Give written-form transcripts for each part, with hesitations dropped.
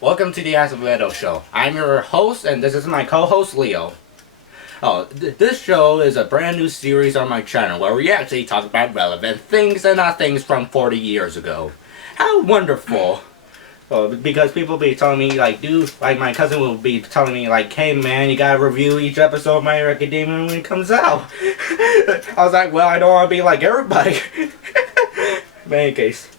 Welcome to the Acevedo Show. I'm your host, and this is my co-host, Leo. This show is a brand new series on my channel where we actually talk about relevant things and not things from 40 years ago. How wonderful! Because people be telling me, like, my cousin will be telling me, like, hey man, you gotta review each episode of My Hero Academia when it comes out. I was like, well, I don't want to be like everybody. In any case.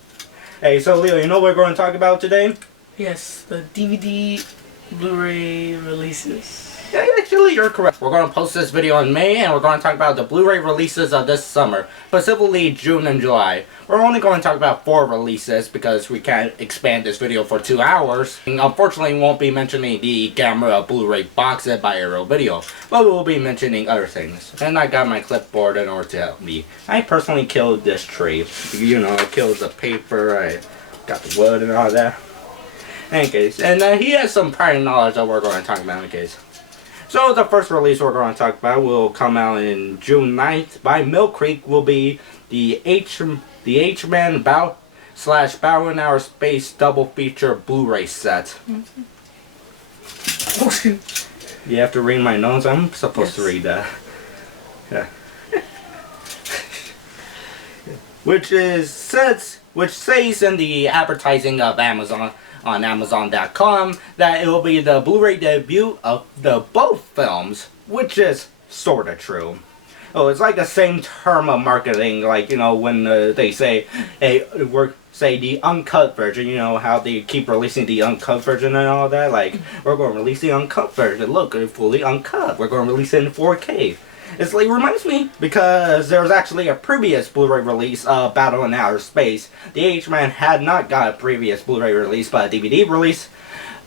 Hey, so Leo, you know what we're going to talk about today? Yes, the DVD, Blu-ray releases. Yeah, actually, you're correct. We're going to post this video in May, and we're going to talk about the Blu-ray releases of this summer, specifically June and July. We're only going to talk about 4 releases because we can't expand this video for 2 hours. And unfortunately, we won't be mentioning the Gamera Blu-ray box set by Arrow Video, but we will be mentioning other things. And I got my clipboard in order to help me. I personally killed this tree. You know, I killed the paper, I got the wood and all that. In any case, and he has some prior knowledge that we're going to talk about in any case. So the first release we're going to talk about will come out in June 9th by Mill Creek. Will be the H-Man Bow / Outer Space double feature Blu-ray set. You have to read my notes. I'm supposed to read that. Yeah. Which says in the advertising of Amazon on Amazon.com that it will be the Blu-ray debut of the both films, which is sorta true. Oh, it's like the same term of marketing, like, you know, when they say, hey, say the uncut version, you know, how they keep releasing the uncut version and all that, like, we're going to release the uncut version, look, it's fully uncut, we're going to release it in 4K. It's like, reminds me, because there was actually a previous Blu-ray release of Battle in Outer Space. The H-Man had not got a previous Blu-ray release, but a DVD release.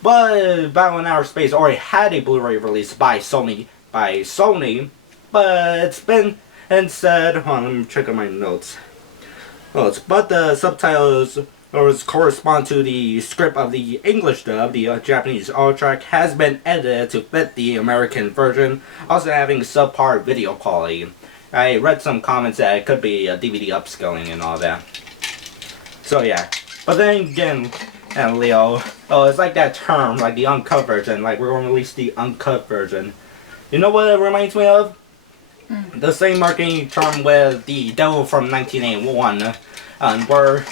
But Battle in Outer Space already had a Blu-ray release by Sony. But it's been said, hold on, let me check on my notes. But the subtitles correspond to the script of the English dub. The Japanese audio track has been edited to fit the American version, also having subpar video quality. I read some comments that it could be a DVD upscaling and all that. So yeah. But then again, and Leo, it's like that term, like the uncut version, like we're going to release the uncut version. You know what it reminds me of? The same marketing term with the Devil from 1981, where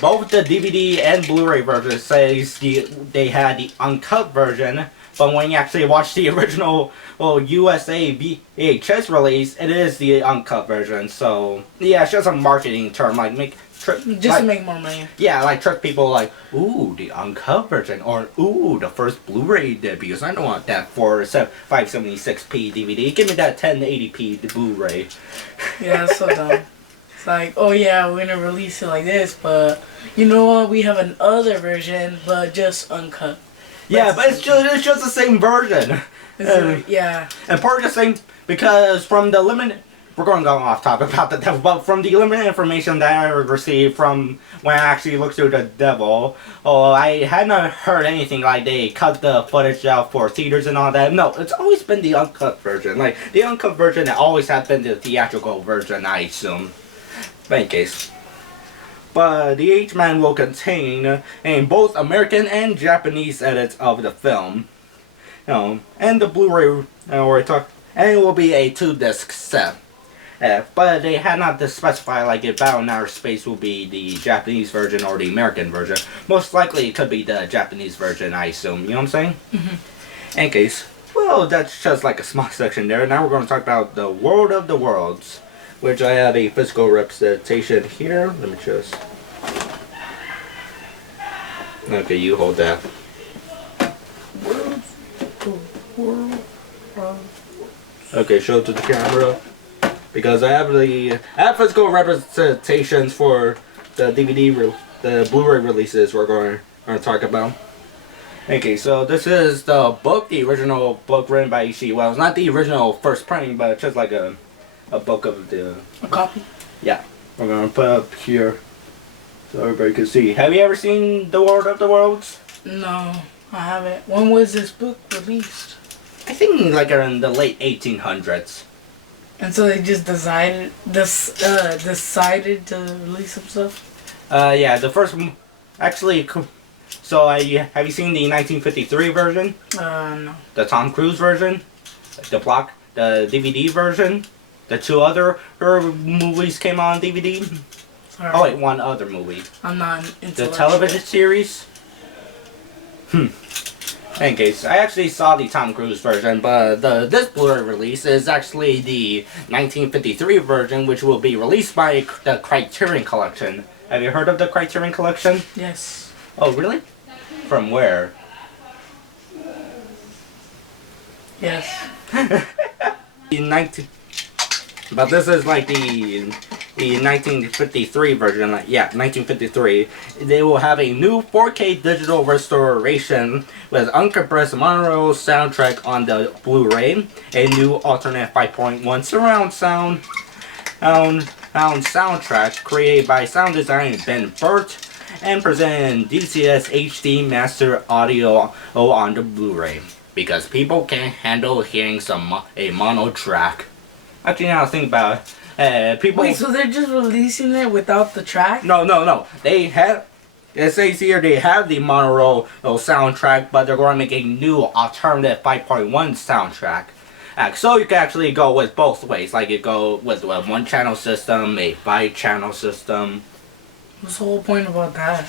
both the DVD and Blu-ray version says they had the uncut version, but when you actually watch the original USA VHS release, it is the uncut version. So yeah, it's just a marketing term, like to make more money. Yeah, like trick people like, ooh, the uncut version, or ooh, the first Blu-ray debuts. I don't want that for 576p DVD. Give me that 1080p Blu-ray. Yeah, that's so dumb. It's like, oh yeah, we're gonna release it like this, but you know what? We have another version, but just uncut. Yeah, but it's just the same version. Yeah. And part of the same, because from the limited, we're going to go off topic about the Devil, but from the limited information that I received from when I actually looked through the Devil, I had not heard anything like they cut the footage out for theaters and all that. No, it's always been the uncut version. Like, the uncut version that always has been the theatrical version, I assume. But in case. But the H-Man will contain both American and Japanese edits of the film. You know, and the Blu-ray, and it will be a 2-disc set. But they had not specified like if Battle in Outer Space will be the Japanese version or the American version. Most likely it could be the Japanese version, I assume. You know what I'm saying? Mm-hmm. In case, well, that's just like a small section there. Now we're going to talk about the World of the Worlds, which I have a physical representation here. Let me just... Okay, you hold that. Okay, show it to the camera. Because I have physical representations for the the Blu-ray releases we're going to talk about. Okay, so this is the book, the original book written by Ishii. Well, it's not the original first printing, but it's just like a book of the... A copy? Yeah. We're going to put up here so everybody can see. Have you ever seen The World of the Worlds? No, I haven't. When was this book released? I think like in the late 1800s. And so they just decided to release some stuff? Yeah, the first... Actually, So have you seen the 1953 version? No. The Tom Cruise version? The DVD version? The two other movies came on DVD? Sorry. Oh wait, one other movie. I'm not into The television series? In case, I actually saw the Tom Cruise version, but this Blu-ray release is actually the 1953 version, which will be released by the Criterion Collection. Have you heard of the Criterion Collection? Yes. Oh, really? From where? Yes. But this is like the 1953 version. Like, yeah, 1953. They will have a new 4K digital restoration with uncompressed mono soundtrack on the Blu-ray, a new alternate 5.1 surround sound soundtrack created by sound designer Ben Burt, and presented in DCS HD Master Audio on the Blu-ray, because people can't handle hearing a mono track. Actually, now I think about it, people. Wait, so they're just releasing it without the track? No. They have. It says here they have the mono soundtrack, but they're going to make a new alternative 5.1 soundtrack. So you can actually go with both ways. Like you go with a 1-channel system, a 5-channel system. What's the whole point about that?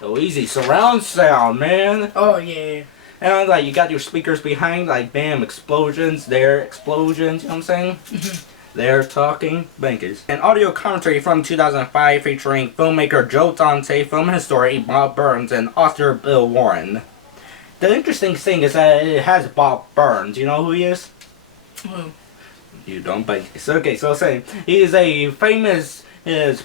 So easy surround sound, man. Oh, yeah. And like you got your speakers behind, like bam, explosions, there explosions, you know what I'm saying? They're talking bankers. An audio commentary from 2005 featuring filmmaker Joe Dante, film historian Bob Burns, and author Bill Warren. The interesting thing is that it has Bob Burns. You know who he is? Who? You don't, but it's okay. So saying he is a famous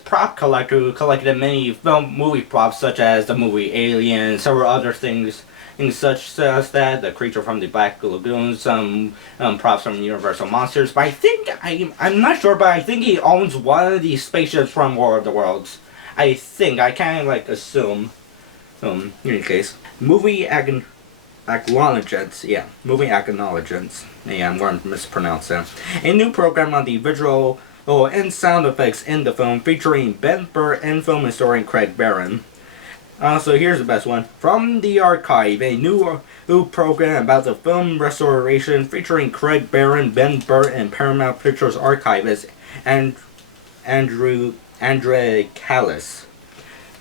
prop collector who collected many movie props, such as the movie Alien, several other things such as that, the creature from the Black Lagoon, some props from Universal Monsters. But I think I'm not sure, but I think he owns one of these spaceships from War of the Worlds. I think I kind of like assume. In any case, movie acknowledgence. Yeah, movie acknowledgence. Yeah, I'm going to mispronounce that. A new program on the visual and sound effects in the film, featuring Ben Burtt and film historian Craig Barron. So here's the best one. From the Archive, a new program about the film restoration, featuring Craig Barron, Ben Burtt, and Paramount Pictures archivist Andre Callis.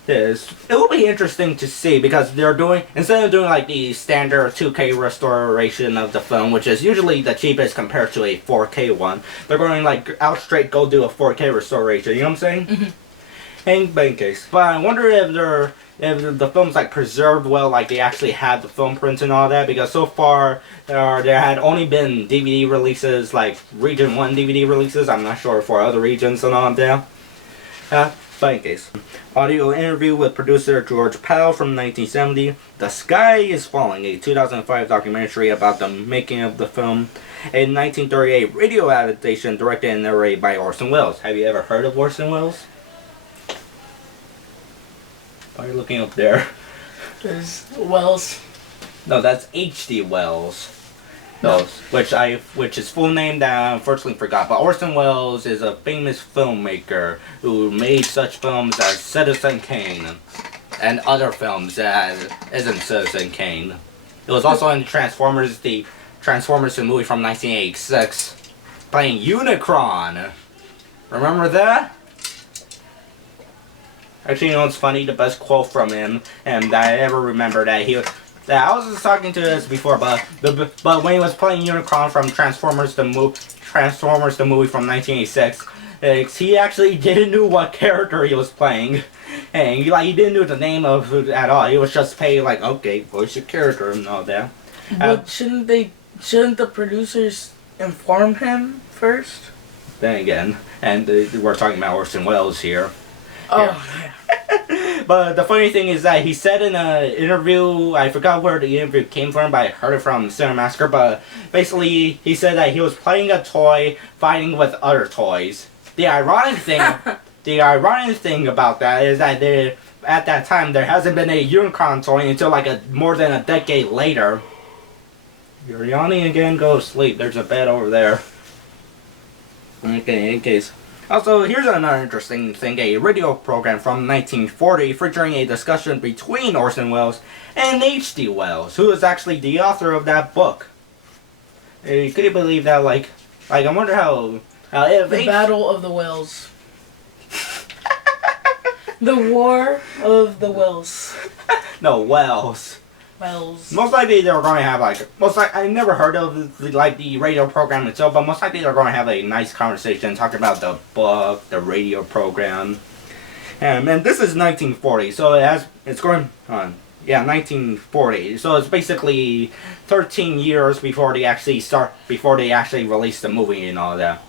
It will be interesting to see, because they're doing, instead of doing like the standard 2K restoration of the film, which is usually the cheapest compared to a 4K one, they're going like out straight go do a 4K restoration. You know what I'm saying? In case. But I wonder if the film's like preserved well, like they actually had the film prints and all that, because so far there had only been DVD releases, like Region 1 DVD releases. I'm not sure for other regions and all that. But in case. Audio interview with producer George Powell from 1970. The Sky is Falling, a 2005 documentary about the making of the film. A 1938 radio adaptation directed and narrated by Orson Welles. Have you ever heard of Orson Welles? Why are you looking up there? There's Wells. No, that's H.G. Wells. No, which is full name that I unfortunately forgot. But Orson Welles is a famous filmmaker who made such films as Citizen Kane and other films that isn't Citizen Kane. It was also in Transformers, the movie from 1986, playing Unicron. Remember that? Actually, you know what's funny? The best quote from him, and that I ever remember, that I was just talking to this before, but when he was playing Unicron from Transformers the movie from 1986, he actually didn't know what character he was playing, and he didn't know the name of it at all. He was just paying like, okay, voice your character and all that. But shouldn't the producers inform him first? Then again, and we're talking about Orson Welles here. Oh, yeah. But the funny thing is that he said in an interview, I forgot where the interview came from, but I heard it from Cinemassacre, but basically he said that he was playing a toy fighting with other toys. The ironic thing about that is that at that time there hasn't been a Unicron toy until like more than a decade later. You're yawning again, go to sleep. There's a bed over there. Okay, in case. Also, here's another interesting thing, a radio program from 1940 featuring a discussion between Orson Welles and H.G. Wells, who is actually the author of that book. Could you believe that? Like I wonder how if The Battle of the Wells. The War of the Wells. No, Wells. Wells. Most likely they're going to have I never heard of the radio program itself, but most likely they're going to have a nice conversation talking about the book, the radio program. And this is 1940, so it's going on. Yeah, 1940. So it's basically 13 years before they actually release the movie and all that.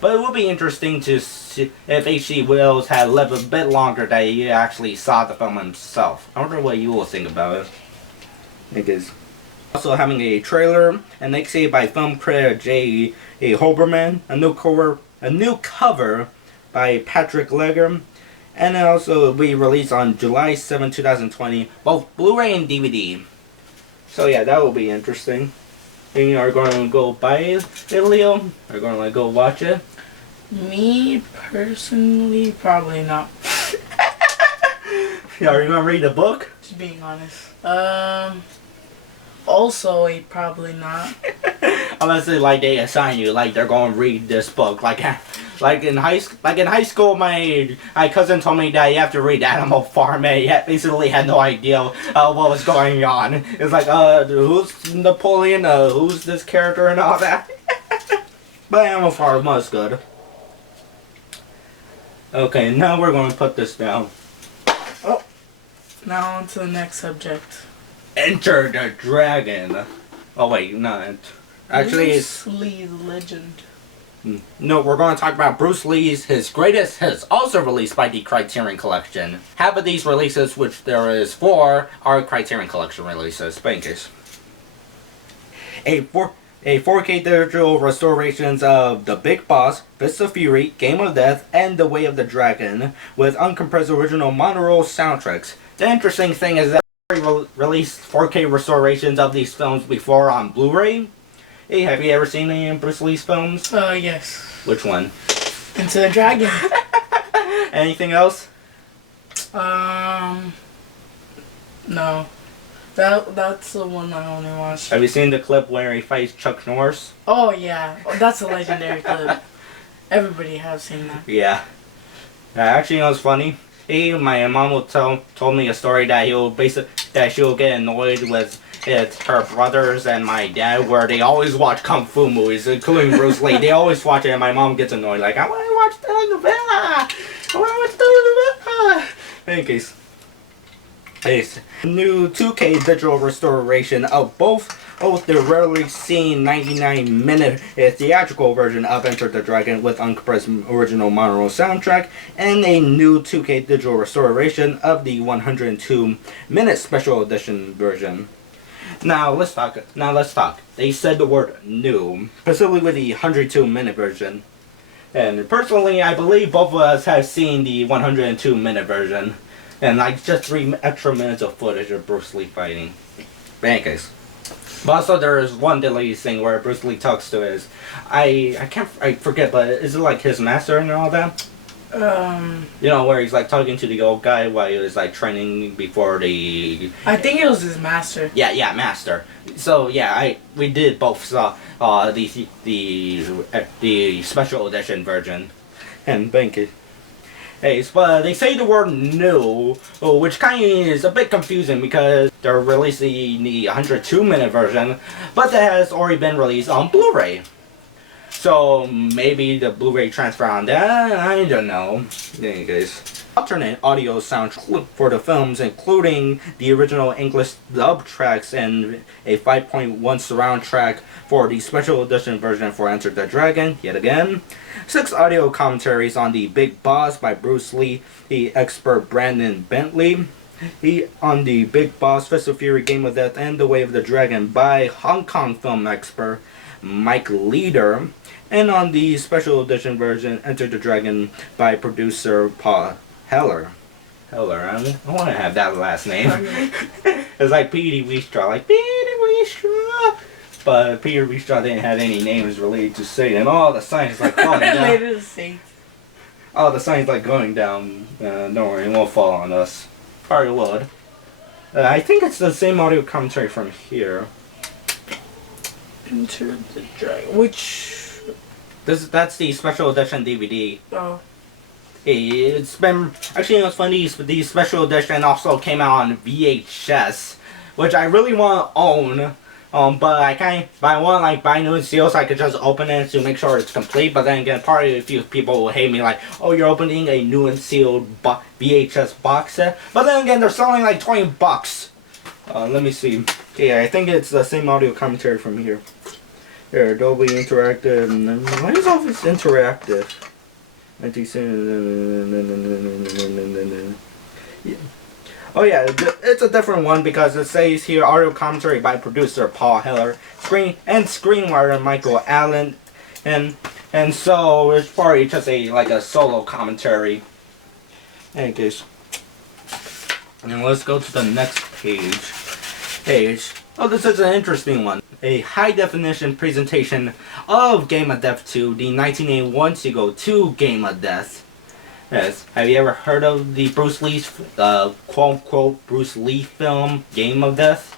But it would be interesting to see if H.G. Wells had lived a bit longer that he actually saw the film himself. I wonder what you will think about it. It is also having a trailer, annexed by film critic J. A. Hoberman, a new cover by Patrick Legger, and it also will be released on July 7, 2020, both Blu-ray and DVD. So yeah, that will be interesting. And you are going to go buy it, Leo? Are you going to go watch it? Me personally, probably not. Yeah, are you going to read the book? Just being honest. Also, probably not. Unless they assign you, they're going to read this book. Like in high school, my cousin told me that you have to read Animal Farm, and he basically had no idea what was going on. It's like, who's Napoleon? Who's this character and all that? But Animal Farm was good. Okay, now we're going to put this down. Oh. Now on to the next subject. Enter the Dragon. Oh wait, no. Actually, Bruce Lee legend. No, we're going to talk about Bruce Lee's His Greatest Hits, also released by the Criterion Collection. Half of these releases, which there is 4, are Criterion Collection releases. Bankers. A 4K digital restorations of The Big Boss, Fists of Fury, Game of Death, and The Way of the Dragon, with uncompressed original monorail soundtracks. The interesting thing is that released 4K restorations of these films before on Blu-ray. Hey, have you ever seen any of Bruce Lee's films? Yes. Which one? Into the Dragon. Anything else? No. That's the one I only watched. Have you seen the clip where he fights Chuck Norris? Oh yeah, that's a legendary clip. Everybody has seen that. Yeah. Actually, you know what's funny? My mom told me a story that she'll get annoyed with her brothers and my dad, where they always watch kung fu movies, including Bruce Lee. They always watch it, and my mom gets annoyed. Like, I want to watch the novella. I want to watch the novella. In any case, new 2K digital restoration of both the rarely seen 99-minute theatrical version of Enter the Dragon with uncompressed original monorail soundtrack, and a new 2K digital restoration of the 102-minute special edition version. Now let's talk. They said the word new, specifically with the 102-minute version. And personally, I believe both of us have seen the 102-minute version. And just 3 extra minutes of footage of Bruce Lee fighting. Bankers. But also there is one deleted thing where Bruce Lee talks to his... I forget, but is it like his master and all that? You know, where he's talking to the old guy while he was training before the... I think it was his master. Yeah, master. So yeah, we did both saw the special edition version. And thank you. Hey, but they say the word new, which kind of is a bit confusing because they're releasing the 102-minute version, but that has already been released on Blu-ray. So maybe the Blu-ray transfer on that, I don't know. Anyways, alternate audio soundtrack for the films, including the original English dub tracks and a 5.1 surround track for the special edition version for Enter the Dragon, yet again. 6 audio commentaries on The Big Boss by Bruce Lee, the expert Brandon Bentley. On The Big Boss, Fist of Fury, Game of Death, and The Way of the Dragon by Hong Kong film expert Mike Leader. And on the special edition version, Enter the Dragon by producer Paul Heller. I want to have that last name. It's like Petey Wheatstraw, But Peter Wheatstraw didn't have any names related to Satan, and all the signs calling down. Related to Satan. Oh, the sign's like going down. Don't worry, it won't fall on us. Probably would. I think it's the same audio commentary from here. Enter the Dragon. Which? That's the special edition DVD. Oh. It's been actually, it's funny. The special edition also came out on VHS, which I really want to own. But I want like buy new and seal so I could just open it to make sure it's complete. But then again, probably a few people will hate me like, oh, you're opening a new and sealed VHS box set. But then again, they're selling like $20. Let me see. Yeah, I think it's the same audio commentary from here. Here, Dolby Interactive. Why is all this interactive? Yeah. Oh yeah, it's a different one because it says here audio commentary by producer Paul Heller, screenwriter Michael Allen, and so it's probably just a solo commentary. Anyways, and let's go to the next page. Oh, this is an interesting one. A high definition presentation of Game of Death 2, the 1981 sequel to Game of Death. Yes. Have you ever heard of the Bruce Lee's quote-unquote Bruce Lee film Game of Death?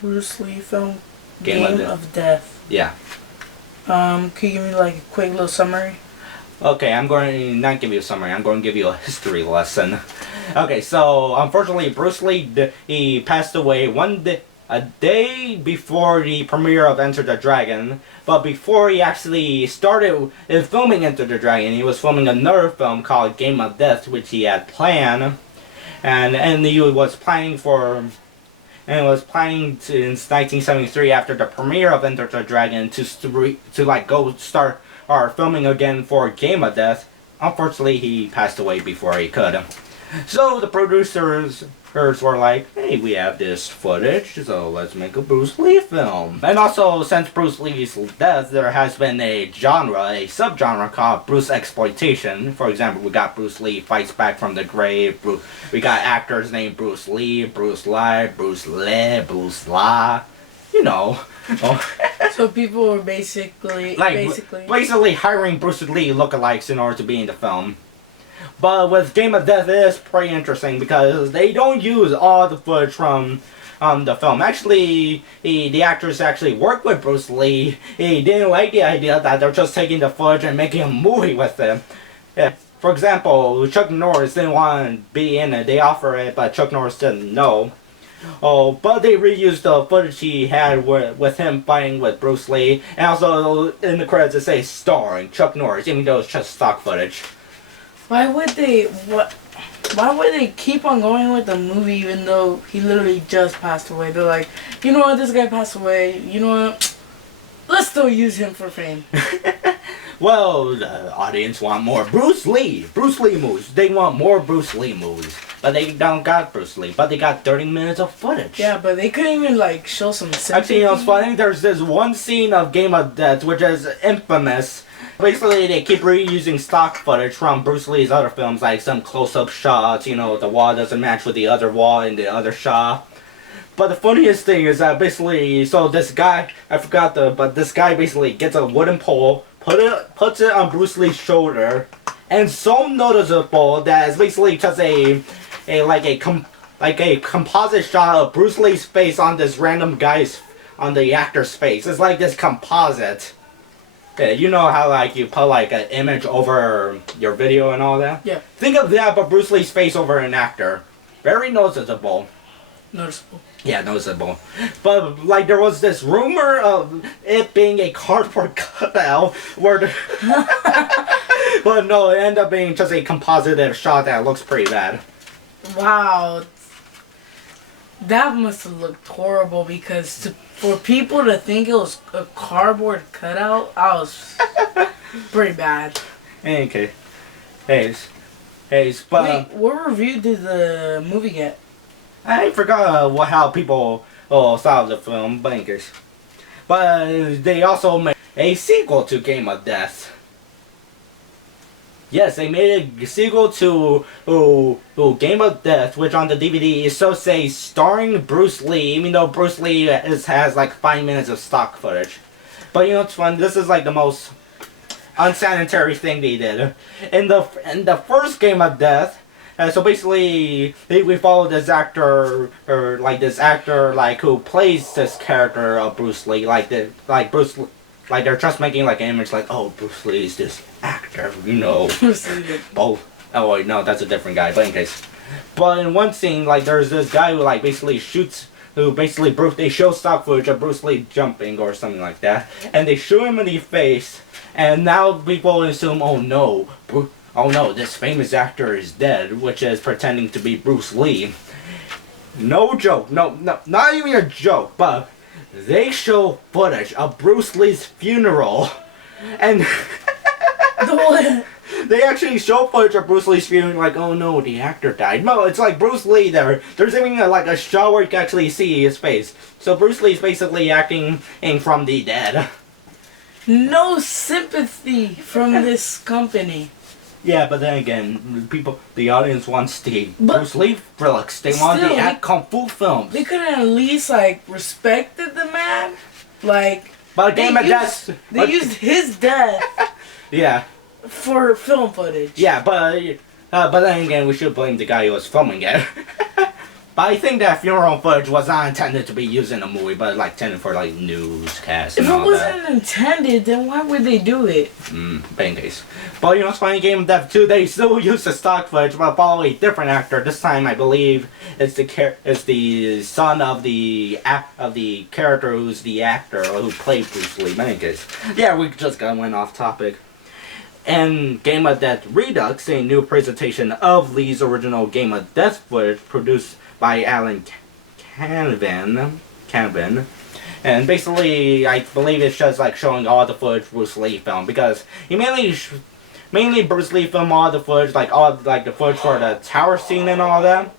Bruce Lee film Game of Death. Yeah. Can you give me like a quick little summary? Okay, I'm going to not give you a summary. I'm going to give you a history lesson. Okay, so unfortunately, Bruce Lee he passed away a day before the premiere of Enter the Dragon. But before he actually started filming Enter the Dragon, he was filming another film called Game of Death, which he had planned, and he was planning since 1973 after the premiere of Enter the Dragon to like go start filming again for Game of Death. Unfortunately, he passed away before he could. So the producers were like, hey, we have this footage, so let's make a Bruce Lee film. And also, since Bruce Lee's death, there has been a subgenre called Bruce exploitation. For example, we got Bruce Lee fights back from the grave. We got actors named Bruce Lee, Bruce Lai, Bruce Le, Bruce La. You know. So people were basically hiring Bruce Lee lookalikes in order to be in the film. But with Game of Death, it is pretty interesting because they don't use all the footage from the film. Actually, the actors actually worked with Bruce Lee. He didn't like the idea that they're just taking the footage and making a movie with it. Yeah. For example, Chuck Norris didn't want to be in it. They offered it, but Chuck Norris didn't know. Oh, but they reused the footage he had with him fighting with Bruce Lee. And also, in the credits, it says starring Chuck Norris, even though it's just stock footage. Why would they keep on going with the movie even though he literally just passed away? They're like, you know what, this guy passed away, you know what, let's still use him for fame. Well, the audience want more Bruce Lee movies. They want more Bruce Lee movies. But they don't got Bruce Lee, but they got 30 minutes of footage. Yeah, but they couldn't even like show some sympathy. Actually, you know, it's funny, there's this one scene of Game of Death which is infamous. Basically, they keep reusing stock footage from Bruce Lee's other films, like some close-up shots, you know, the wall doesn't match with the other wall in the other shot. But the funniest thing is that basically, so this guy, but this guy basically gets a wooden pole, puts it on Bruce Lee's shoulder, and so noticeable that it's basically just a composite shot of Bruce Lee's face on this random guy's, on the actor's face. It's like this composite. Yeah, you know how like you put like an image over your video and all that? Yeah. Think of that, but Bruce Lee's face over an actor. Very noticeable. Noticeable. Yeah, noticeable. But like there was this rumor of it being a cardboard cutout where but no, it ended up being just a composited shot that looks pretty bad. Wow. That must have looked horrible because for people to think it was a cardboard cutout, I was pretty bad. Okay. Hey, but wait, what review did the movie get? I forgot how people saw the film, bankers. But they also made a sequel to Game of Death. Yes, they made a sequel to Game of Death, which on the DVD is so say starring Bruce Lee, even though Bruce Lee has like 5 minutes of stock footage. But you know what's fun? This is like the most unsanitary thing they did. In the first Game of Death, so basically we followed this actor, or like this actor like who plays this character of Bruce Lee, like Bruce. Like they're just making like an image like, oh, Bruce Lee is this actor, you know. Both. Oh wait, no, that's a different guy. But in case. But in one scene, like there's this guy who like basically shoots, they show stock footage of Bruce Lee jumping or something like that, and they shoot him in the face, and now people assume, oh no, this famous actor is dead, which is pretending to be Bruce Lee. No joke, no, not even a joke, but they show footage of Bruce Lee's funeral, and they actually show footage of Bruce Lee's funeral, like, oh no, the actor died. No, it's like Bruce Lee there. There's even like a shot where you can actually see his face. So Bruce Lee's basically acting from the dead. No sympathy from this company. Yeah, but then again, the audience wants the Bruce Lee flicks. They want the kung fu films. They couldn't at least like respected the man, like. But Game of Death. They used his death. Yeah. For film footage. Yeah, but then again, we should blame the guy who was filming it. But I think that funeral footage was not intended to be used in a movie, but like intended for like newscasts and all that. If it wasn't intended, then why would they do it? Bang case. But you know, it's funny, Game of Death 2, they still use the stock footage, but follow a different actor. This time, I believe, it's the son of the character who's the actor who played Bruce Lee. Bang case. Yeah, we just went off topic. And Game of Death Redux, a new presentation of Lee's original Game of Death footage produced by Alan Canvan. And basically, I believe it's just like showing all the footage Bruce Lee filmed, because he mainly Bruce Lee filmed all the footage, like the footage for the tower scene and all that.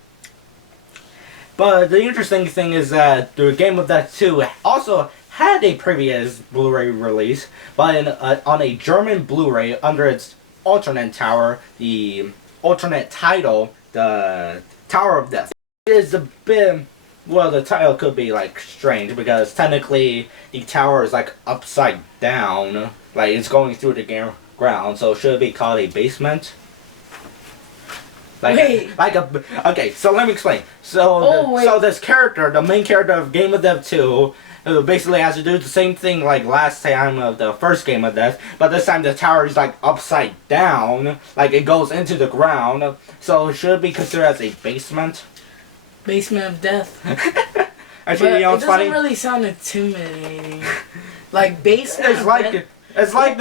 But the interesting thing is that the Game of Death 2 also had a previous Blu-ray release, but on a German Blu-ray under its alternate tower, the alternate title, the Tower of Death. It is a bit, well, the title could be like strange, because technically the tower is like upside down, like it's going through the ground, so should it be called a basement? Okay, so let me explain. So this character, the main character of Game of Death 2, basically has to do the same thing like last time of the first Game of Death, but this time the tower is like upside down, like it goes into the ground, so it should be considered as a basement. Basement of Death. Actually, you know, it doesn't really sound intimidating. Like basement. It's like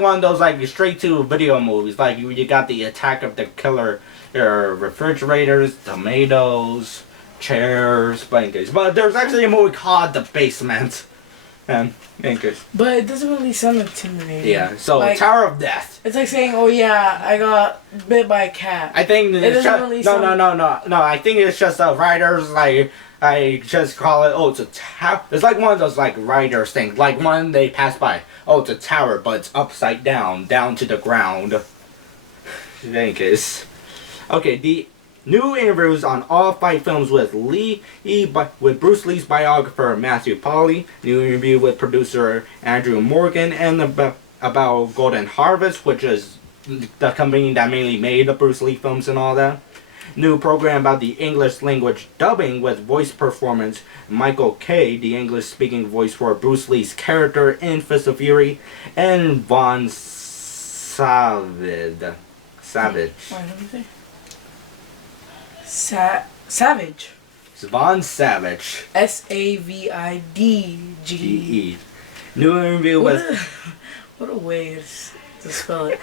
one of those like straight to video movies. Like you got the Attack of the Killer refrigerators, tomatoes, chairs, blankets. But there's actually a movie called The Basement. And blankets. But it doesn't really sound intimidating. Yeah. So like, Tower of Death. It's like saying, "Oh yeah, I got bit by a cat." I think it's just, really no. I think it's just the writers like. I just call it, oh, it's a tower. It's like one of those, like, writers things. Like, when they pass by, oh, it's a tower, but it's upside down to the ground. In any case. Okay, the new interviews on all 5 films with with Bruce Lee's biographer, Matthew Polly. New interview with producer Andrew Morgan, and about Golden Harvest, which is the company that mainly made the Bruce Lee films and all that. New program about the English language dubbing with voice performance Michael Kay, the English speaking voice for Bruce Lee's character in Fist of Fury, and Von Savage. Wait, let me say. Savage. It's Von Savage. Savidge. New interview with. What a way to spell it.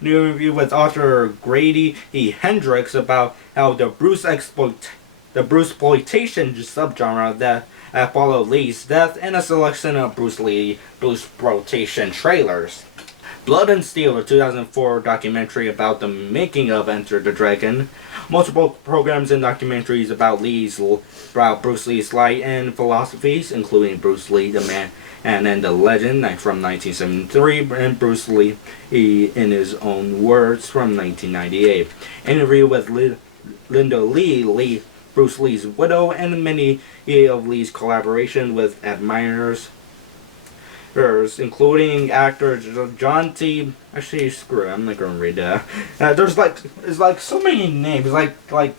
New interview with author Grady E. Hendrix about how the Bruceploitation subgenre that followed Lee's death, and a selection of Bruceploitation trailers. Blood and Steel, a 2004 documentary about the making of Enter the Dragon. Multiple programs and documentaries about Bruce Lee's life and philosophies, including Bruce Lee, the Man and then the Legend from 1973, and Bruce Lee in his own words from 1998. Interview with Linda Lee, Bruce Lee's widow, and many of Lee's collaboration with admirers. including actor John T. Actually, screw it, I'm not gonna read that. There's like so many names, like okay,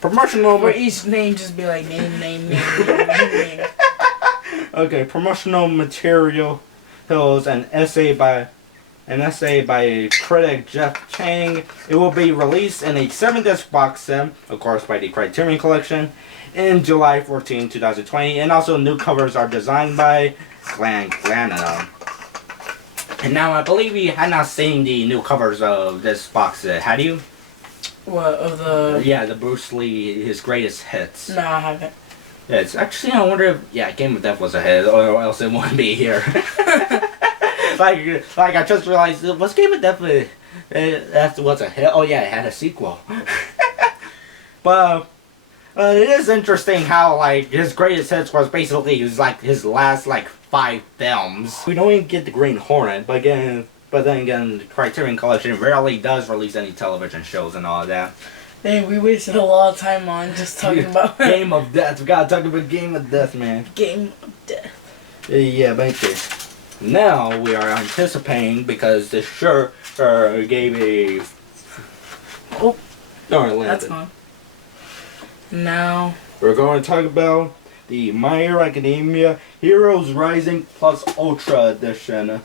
promotional. For each name, just be like name. Okay, promotional material hills an essay by critic Jeff Chang. It will be released in a 7-disc box set, of course by the Criterion Collection, in July 14, 2020. And also new covers are designed by Glenn Glanano. And now I believe you had not seen the new covers of this box set, had you? What, of the... Yeah, the Bruce Lee, his greatest hits. No, I haven't. Yeah, it's actually, I wonder if, yeah, Game of Death was a hit, or else it wouldn't be here. like I just realized, was Game of Death that was a hit? Oh yeah, it had a sequel. But it is interesting how like his greatest hits was basically his last 5 films. We don't even get the Green Hornet, but then again, the Criterion Collection rarely does release any television shows and all that. Hey, we wasted a lot of time on just talking about Game of Death. We gotta talk about Game of Death, man. Game of Death. Yeah, but okay. Now we are anticipating because the shirt gave a. Oh, no, that's gone. Now we're going to talk about the My Hero Academia Heroes Rising Plus Ultra Edition.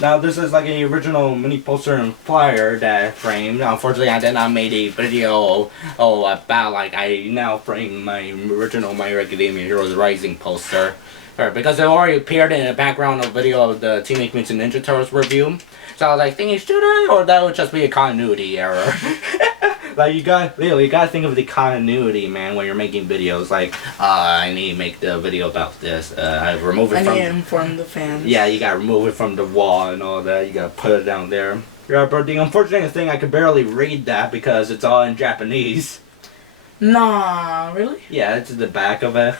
Now this is like an original mini poster and flyer that I framed. Unfortunately, I did not make a video about I now framed my original My Hero Academia Heroes Rising poster. Because it already appeared in the background of video of the Teenage Mutant Ninja Turtles review. So I was like, thinking, should I? Or that would just be a continuity error. You gotta think of the continuity, man, when you're making videos. I need to make the video about this. I remove it from... I need to inform the fans. Yeah, you gotta remove it from the wall and all that. You gotta put it down there. Yeah, but the unfortunate thing, I could barely read that because it's all in Japanese. Nah, really? Yeah, it's the back of it.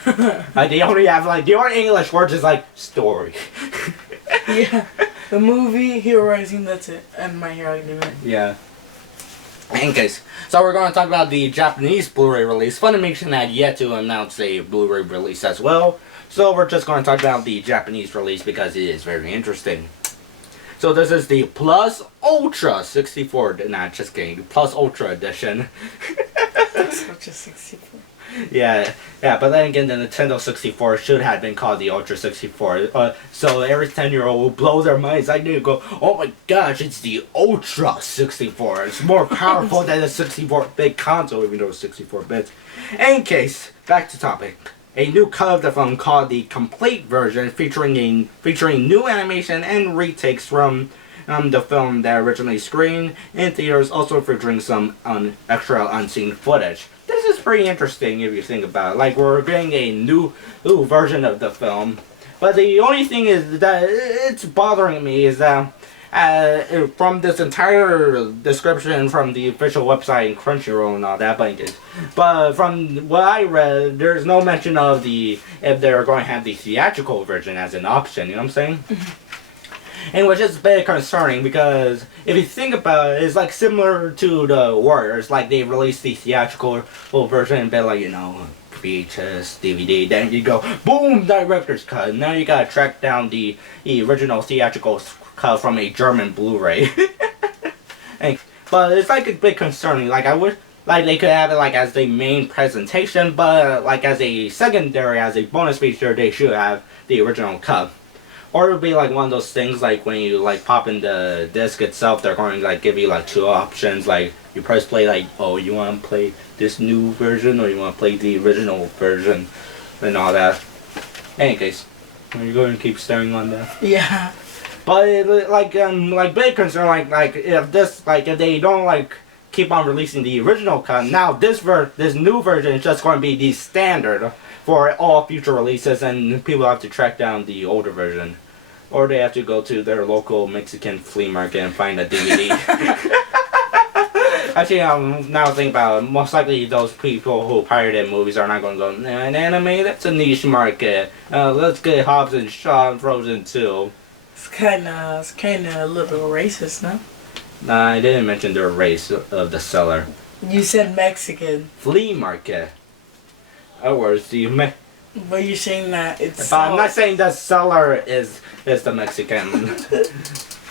They only have the only English words is story. Yeah, the movie Hero Rising, that's it, and My Hero Academia. Yeah. In case, so we're going to talk about the Japanese Blu-ray release. Funimation had yet to announce a Blu-ray release as well, so we're just going to talk about the Japanese release because it is very interesting. So this is the Plus Ultra 64. Nah, just kidding. Plus Ultra edition. Ultra 64. Yeah, but then again, the Nintendo 64 should have been called the Ultra 64. So every 10-year-old will blow their minds. They need to go, oh my gosh, it's the Ultra 64. It's more powerful than a 64-bit console, even though it's 64 bits. In case, back to topic. A new cut of the film called the Complete Version, featuring new animation and retakes from the film that originally screened in theaters, also featuring some extra unseen footage. This is pretty interesting if you think about it. We're getting a new version of the film, but the only thing is that it's bothering me is that from this entire description from the official website and Crunchyroll and all that, but from what I read, there's no mention of if they're going to have the theatrical version as an option. You know what I'm saying? And which is a bit concerning because if you think about it, it's similar to the Warriors. They released the theatrical version and been VHS, DVD, then you go, boom, director's cut. Now you gotta track down the original theatrical cut from a German Blu-ray. But it's a bit concerning. I wish they could have it as the main presentation, but as a secondary, as a bonus feature, they should have the original cut. Or it would be one of those things when you pop in the disc itself, they're going to give you 2 options. You press play oh, you want to play this new version or you want to play the original version and all that. In any case, are you going to keep staring on that? Yeah. But big concern if they don't keep on releasing the original cut, now this new version is just going to be the standard for all future releases, and people have to track down the older version, or they have to go to their local Mexican flea market and find a DVD. Actually, I'm now thinking about it, most likely those people who pirated movies are not going to go, an anime, that's a niche market. Let's get Hobbs and Shaw and Frozen 2. It's kind of a little racist, no? Nah, I didn't mention the race of the seller. You said Mexican. Flea market. Otherwise, But you're saying that it's. but I'm not saying the seller is the Mexican.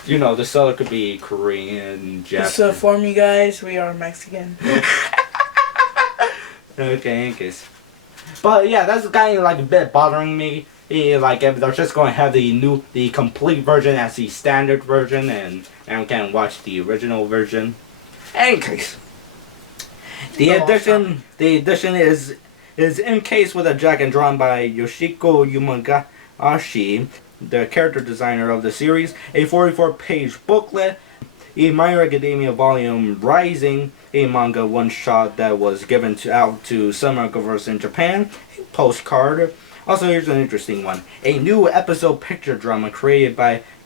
You know, the seller could be Korean, Japanese. So for me, guys, we are Mexican. Okay, guess. But yeah, that's kind of like a bit bothering me. Like if they're just going to have the complete version as the standard version, and we can watch the original version. In case, the edition is in case with a jacket drawn by Yoshiko Yumagashi, the character designer of the series. A 44-page booklet. A My Hero Academia Volume Rising, a manga one-shot that was given out to some manga in Japan. A postcard. Also, here's an interesting one. A new episode picture drama created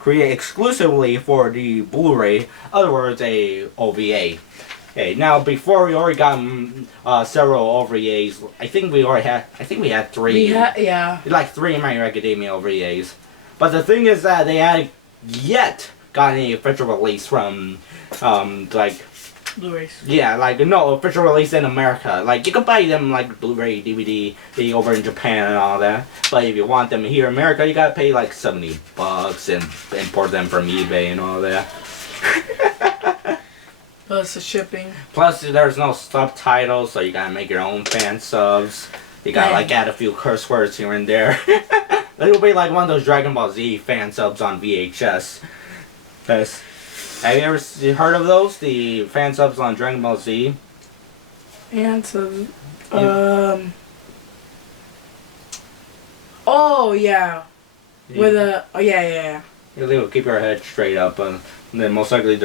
exclusively for the Blu-ray. Other words, a OVA. Okay, now before we already got several OVAs. I think we had 3. Yeah. Like 3 My Hero Academia OVAs. But the thing is that they hadn't yet gotten any official release from like Blu-rays. Yeah, like no official release in America. Like you can buy them like Blu-ray, DVD, over in Japan and all that. But if you want them here in America, you gotta pay like $70 and import them from eBay and all that. Plus the shipping. Plus there's no subtitles, so you gotta make your own fan subs. You gotta like add a few curse words here and there. It'll be like one of those Dragon Ball Z fan subs on VHS. Have you ever heard of those? The fan subs on Dragon Ball Z? And so, oh yeah, with a yeah. Yeah, they will keep your head straight up, and then most likely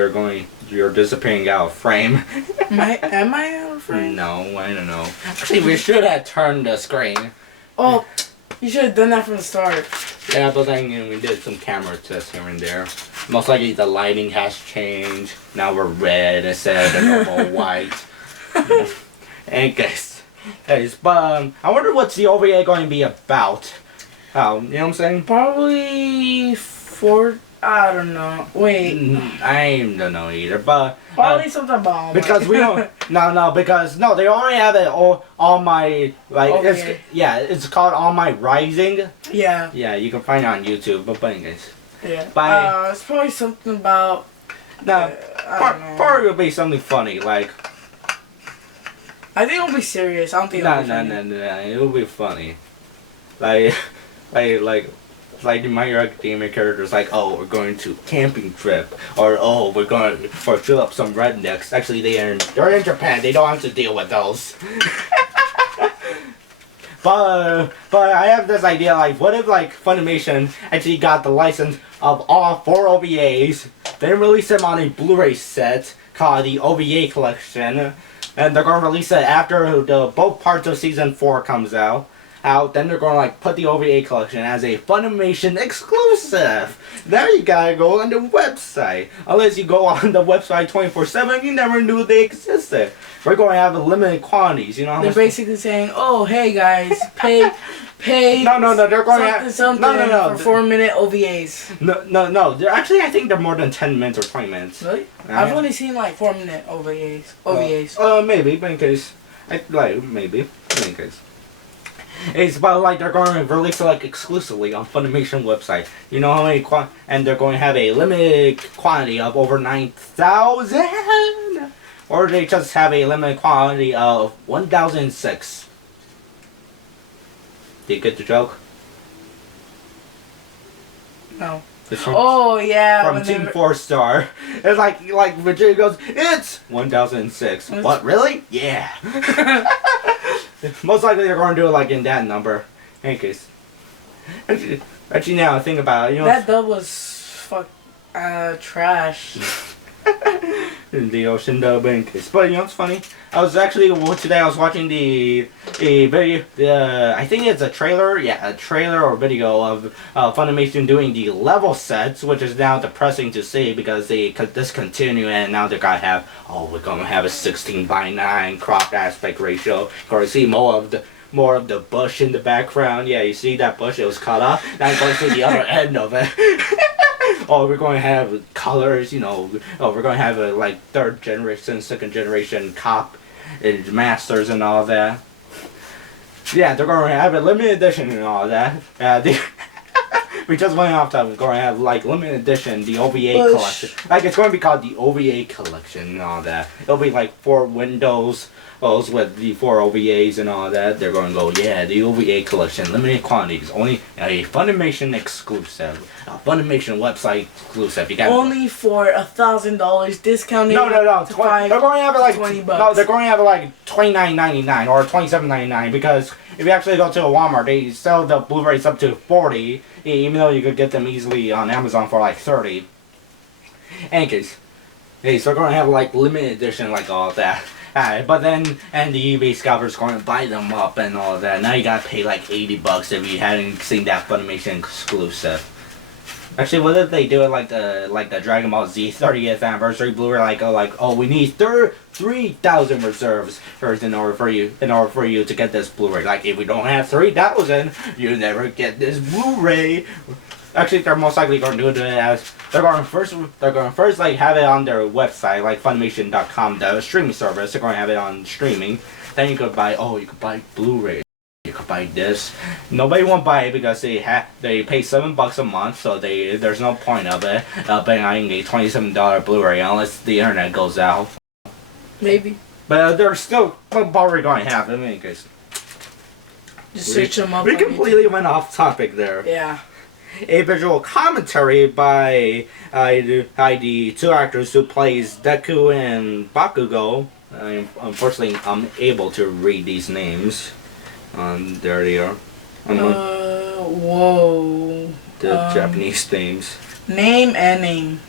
you're disappearing out of frame. Am I out of frame? No, I don't know. Actually, we should have turned the screen. Oh, you should have done that from the start. Yeah, but then we did some camera tests here and there. Most likely the lighting has changed. Now we're red instead of normal white. And guys, but I wonder what's the OVA going to be about. You know what I'm saying? Probably I don't know. Wait. I don't know either, but probably something about because we don't. No, they already have it all my like. Okay. It's called All My Rising. Yeah. Yeah, you can find it on YouTube. But anyways. Yeah. It's probably something about. No, probably will be something funny like. I think it'll be serious. I don't think. No. It'll be funny. Like the My Hero Academia characters like, oh, we're going to camping trip, or oh, we're going to fill up some rednecks. Actually, they're in Japan. They don't have to deal with those. But I have this idea, like, what if like Funimation actually got the license of all 4 OVAs, then release them on a Blu-ray set called the OVA collection, and they're gonna release it after both parts of season 4 comes out. Then they're going to like put the OVA collection as a Funimation exclusive. There you gotta go on the website. Unless you go on the website 24/7, you never knew they existed. We're going to have limited quantities, you know. They're basically saying, "Oh, hey guys, pay." No. They're going to have something for 4-minute OVAs. No. They're actually, I think they're more than 10 minutes or 20 minutes. Really? I've only seen like 4-minute OVAs. Maybe, but in case, maybe, in case. It's about like they're going to release it like exclusively on Funimation website. You know how many and they're going to have a limited quantity of over 9,000, or they just have a limited quantity of 1,006. Did you get the joke? No. From, yeah. From Team 4-Star. It's like Vegeta goes, it's 1,006. What, really? Yeah. Most likely they're going to do it like in that number. In case. Actually now I think about it, you know. That dub was trash. In the ocean dub in case. But you know it's funny. Today I was watching the video, I think it's a trailer, a trailer or video of Funimation doing the level sets, which is now depressing to see because they discontinue and now they're gonna have, we're gonna have a 16:9 cropped aspect ratio. Or see more of the bush in the background. Yeah, you see that bush? It was cut off. Now I'm going to see the other end of it. We're going to have colors, you know. We're going to have a like 3rd generation, 2nd generation cop and masters and all that. Yeah, they're going to have a limited edition and all that. We just went off topic. We're going to have like limited edition, the OVA collection. Like it's going to be called the OVA collection and all that. It'll be like 4 windows with the 4 OVAs and all that. They're going to go, yeah, the OVA collection, limited quantities, only a Funimation exclusive, a Funimation website exclusive. You got only for $1,000 discounted. No. They're going to have it like $20. No, they're going to have it like $29.99 or $27.99 because if you actually go to a Walmart, they sell the Blu-rays up to $40, even though you could get them easily on Amazon for like $30. Anyways, hey, so they're going to have like limited edition, like all that. But then, and the eBay scalper's going to buy them up and all that. Now you gotta pay like $80 if you hadn't seen that Funimation exclusive. Actually, what if they do it like the Dragon Ball Z 30th anniversary Blu-ray? Oh, we need 3,000 reserves first in order for you to get this Blu-ray. Like, if we don't have 3,000, you never get this Blu-ray. Actually, they're most likely going to do it as they're going to first like have it on their website, like Funimation.com, the streaming service. They're going to have it on streaming. Then you could buy Blu-ray. You could buy this. Nobody won't buy it because they pay $7 a month, so there's no point of it buying a $27 Blu-ray unless the internet goes out. Maybe. But they're still probably going to have it in any case. Just search them up. We completely went off topic there. Yeah. A visual commentary by the 2 actors who plays Deku and Bakugo. Unfortunately, I'm able to read these names. There they are. Whoa. The Japanese names. Name and name.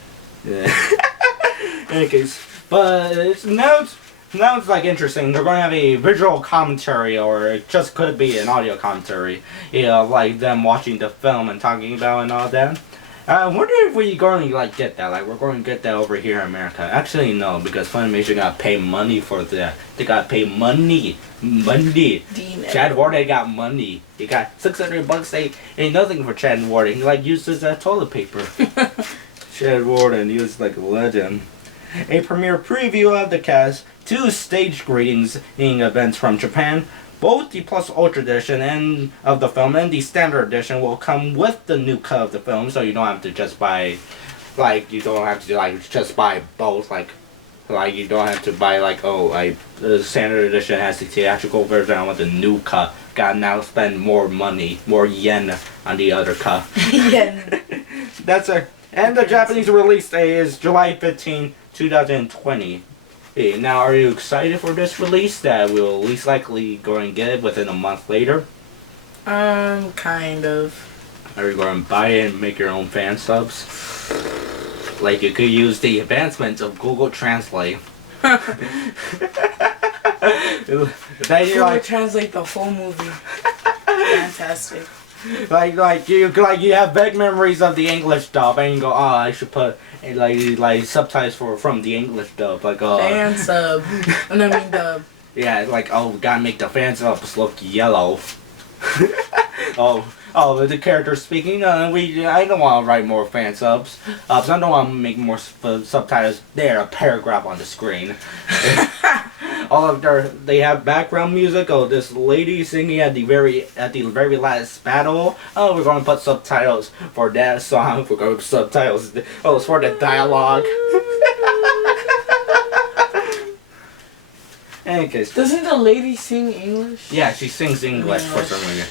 Yeah. Anyways, but now it's like interesting. They're going to have a visual commentary, or it just could be an audio commentary. Like them watching the film and talking about and all that. I wonder if we're going to like get that. Like we're going to get that over here in America. Actually, no, because Funimation got to pay money for that. They got to pay money. Chad Warden got money. He got $600. They ain't nothing for Chad Warden. He like uses that toilet paper. Chad Warden, he was like a legend. A premiere preview of the cast, 2 stage greetings in events from Japan. Both the Plus Ultra Edition and of the film and the Standard Edition will come with the new cut of the film, so you don't have to just buy, just buy both, like you don't have to buy the Standard Edition has the theatrical version. I want the new cut. Gotta now spend more money, more yen on the other cut. Yen. And the Japanese release day is July 15, 2020. Hey, now, are you excited for this release that we'll least likely go and get it within a month later? Kind of. Are you going to buy it and make your own fan subs? Like, you could use the advancements of Google Translate. Google Translate the whole movie. Fantastic. You have vague memories of the English dub, and you go, I should put like subtitles from the English dub, fan sub, and I mean dub. Yeah, we gotta make the fan subs look yellow. The character speaking. I don't want to write more fan subs. I don't want to make more subtitles. There, a paragraph on the screen. They have background music. This lady singing at the very last battle. We're going to put subtitles for that song. We're going to put subtitles. It's for the dialogue. Anyways, doesn't the lady sing English? Yeah, she sings English for some reason.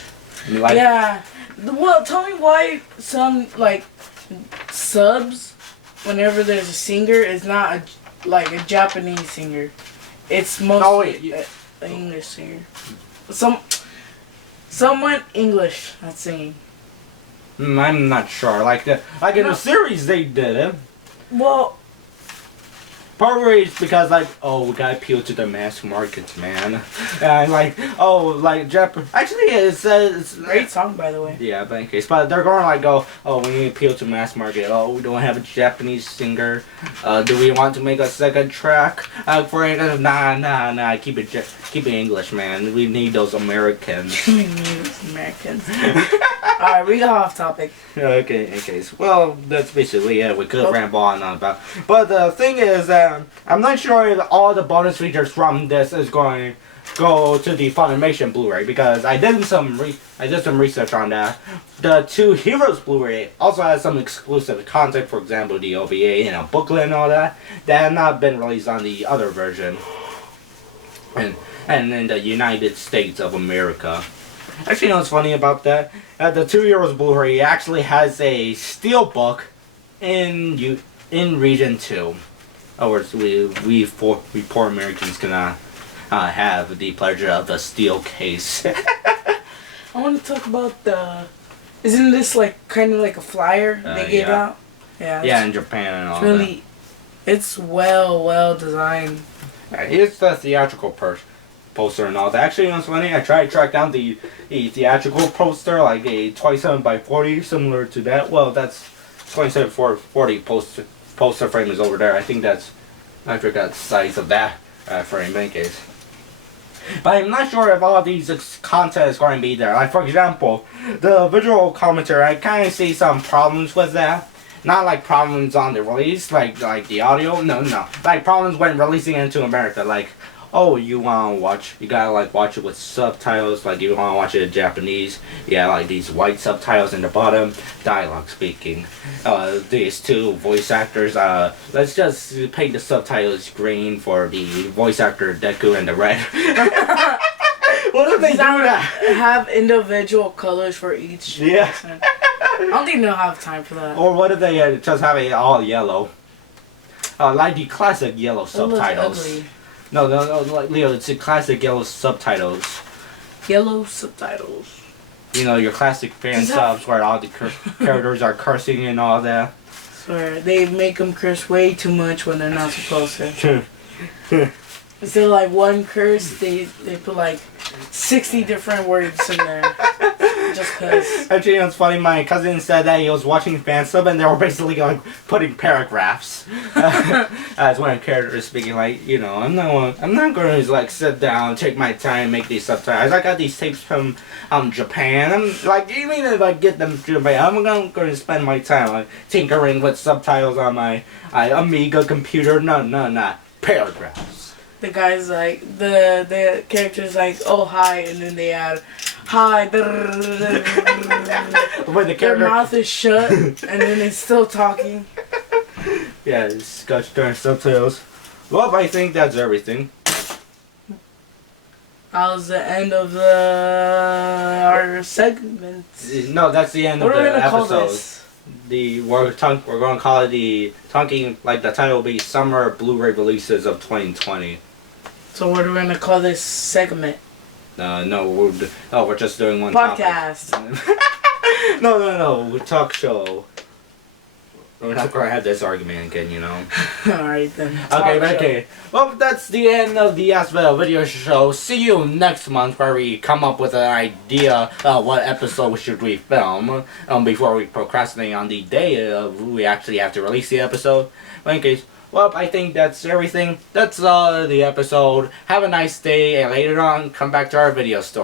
Yeah. Well, tell me why some subs, whenever there's a singer, is not a Japanese singer. It's mostly an English singer. Someone English not singing. I'm not sure. In the series they did it. Well, Probably it's because we gotta appeal to the mass markets, man. And actually it's great song, by the way. Yeah, but in case, but they're going we need to appeal to mass market. We don't have a Japanese singer. Do we want to make a second track for it? Nah. Keep it English, man. We need those Americans. We need those Americans. Alright, we got off topic. Okay, in case. Well, that's basically it. We could ramble on and about. But the thing is that I'm not sure if all the bonus features from this is going go to the Funimation Blu-ray because I did some research on that. The Two Heroes Blu-ray also has some exclusive content, for example, the OVA and a booklet and all that have not been released on the other version, and in the United States of America. Actually, you know what's funny about that? The Two Heroes Blu-ray actually has a steelbook in Region 2. Of course, we poor Americans cannot have the pleasure of the steel case. I want to talk about the. Isn't this like kind of like a flyer they gave out? Yeah. Yeah, in Japan and all really, that. it's well designed. It's the theatrical poster and all that. Actually, you know what's funny? I tried to track down the theatrical poster, like a 27x40, similar to that. Well, that's 27x40 poster frame is over there. I think that's, I forgot the size of that frame in any case. But I'm not sure if all of these content is going to be there. Like, for example, the visual commentary, I kind of see some problems with that. Not like problems on the release, like the audio. No. Like problems when releasing it into America. Like, oh, you want to watch, you gotta like watch it with subtitles. Like, you want to watch it in Japanese. Yeah, like these white subtitles in the bottom. Dialogue speaking. These two voice actors. Let's just paint the subtitles green for the voice actor Deku and the red. What if they do that? Have individual colors for each. Yeah. Person. I don't think they'll have time for that. Or what if they just have it all yellow? Like the classic yellow It looks subtitles. ugly. No, like Leo, it's the classic yellow subtitles. Yellow subtitles. You know, your classic fan Does that- subs where all the characters are cursing and all that. Swear, they make them curse way too much when they're not supposed to. Instead of like one curse, they put like 60 different words in there. Just cause. Actually, you know, it's funny, my cousin said that he was watching fan sub and they were basically like putting paragraphs. As one character is speaking, like, you know, I'm not going to like sit down, take my time, make these subtitles. I got these tapes from Japan. I'm like, you mean to like get them to Japan? I'm going to spend my time like tinkering with subtitles on my Amiga computer. No, paragraphs. The guy's like, the character's like, oh hi, and then they add, hi, When the their character, mouth is shut, and then it's still talking. yeah, it's got darn subtitles. Well, I think that's everything. That was the end of our segment. No, that's the end What of are we the gonna call episode. this? We're going to call it the talking, like the title will be Summer Blu-ray Releases of 2020. So what are we gonna call this segment? No, we're just doing one Podcast. topic. No, talk show. We're not going to have this argument again, you know. Alright then. Okay. Well, that's the end of the Acevedo video show. See you next month where we come up with an idea what episode should we film before we procrastinate on the day of we actually have to release the episode. But in case, well, I think that's everything. That's the episode. Have a nice day, and later on, come back to our video story.